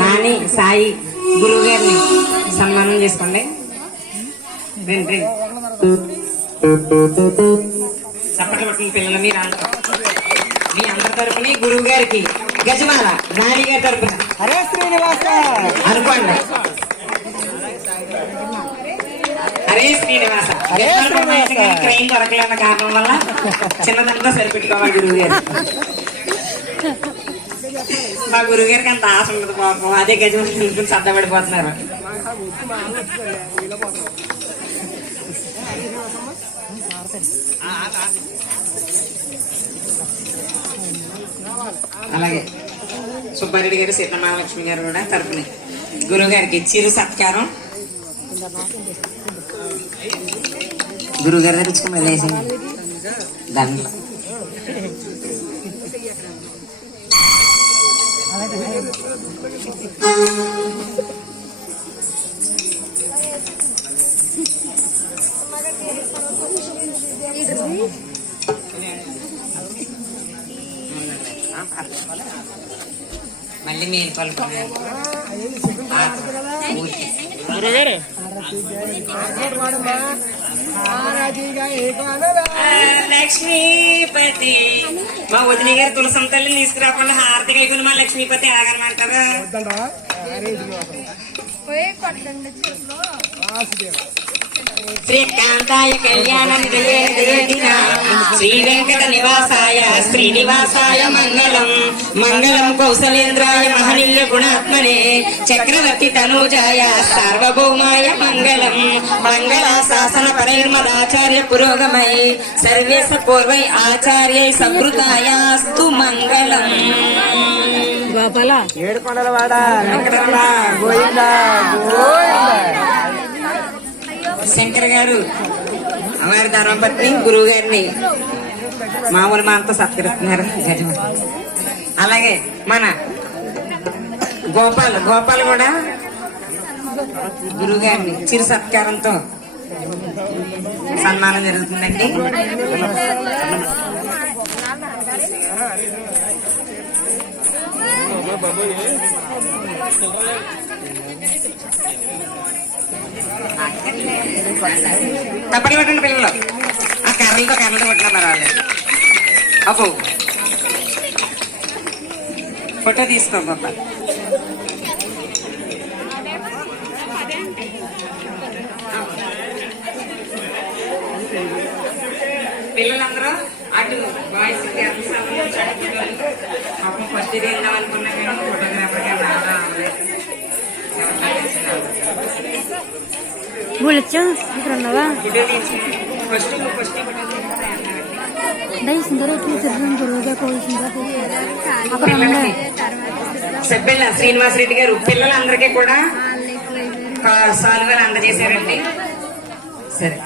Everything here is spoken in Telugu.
నాని సాయి గురువు గారిని సన్మానం చేసుకోండి. రండి చప్పట్లు పట్టిన పిల్లలు మీ అందరి తరపుని గురువు గారికి గజమాల నాని గారి తరపున అనుకోండి. హరే శ్రీనివాస ట్రైన్ దొరకలేన్న కారణం వల్ల చిన్నదంతా సరిపెట్టుకోవాలి గురువు గారు. మా గురువు గారికి అంత ఆశ ఉండదు పాపం, అదే గజమాల తీసుకుని సర్దపడిపోతున్నారు. అలాగే సుబ్బారెడ్డి గారు సీతమహాలక్ష్మి గారు కూడా తరపున గురువు గారికి చిరు సత్కారం. గురువు గారి తెచ్చుకుని వెళ్ళేసింది దాంట్లో. మళ్ళీ మీరు పలుకున్నారు లక్ష్మీపతి. మా వదిన గారు తులసం తల్లిని తీసుకురాకుండా హారతి కలిగి మా లక్ష్మీపతి ఆగనమంటారా? శ్రీకాంతాయ కళ్యాణం శ్రీ వెంకట నివాసాయ శ్రీనివాసాయ మంగళం. మంగళం కౌసలేంద్రాయ మహనీయ గుణాత్మనే చక్రవర్తి తనూజాయ సార్వభౌమాయ మంగళం. మంగళ శాసన పరైర్మదాచార్య పురోగమై సర్వేశ పూర్వై ఆచార్యై సంవృతాయాస్తు మంగళం. ఏడుకొండలవాడ శంకర్ గారు వారి ధర్మపత్ని గురువు గారిని మామూలు మాతో సత్కరిస్తున్నారు. అలాగే మన గోపాల్ కూడా గురువు గారిని చిరు సత్కారంతో సన్మానం జరుగుతుందండి. తప్పని పెట్టండి పిల్లలు, ఆ కర్రలతో పట్టిన పర్వాలేదు. అప్పు ఫోటో తీసుకో గొప్ప. పిల్లలందరూ అటు బాయ్స్ పాపం ఫస్ట్ ఇది వెళ్దాం అనుకున్నా కానీ ఫోటోగ్రాఫర్ గా రావడం అవ్వలేదు. సెబ్బెళ్ళ శ్రీనివాసరెడ్డి గారు పిల్లలందరికీ కూడా సాల్వర్ అందజేశారండి. సరే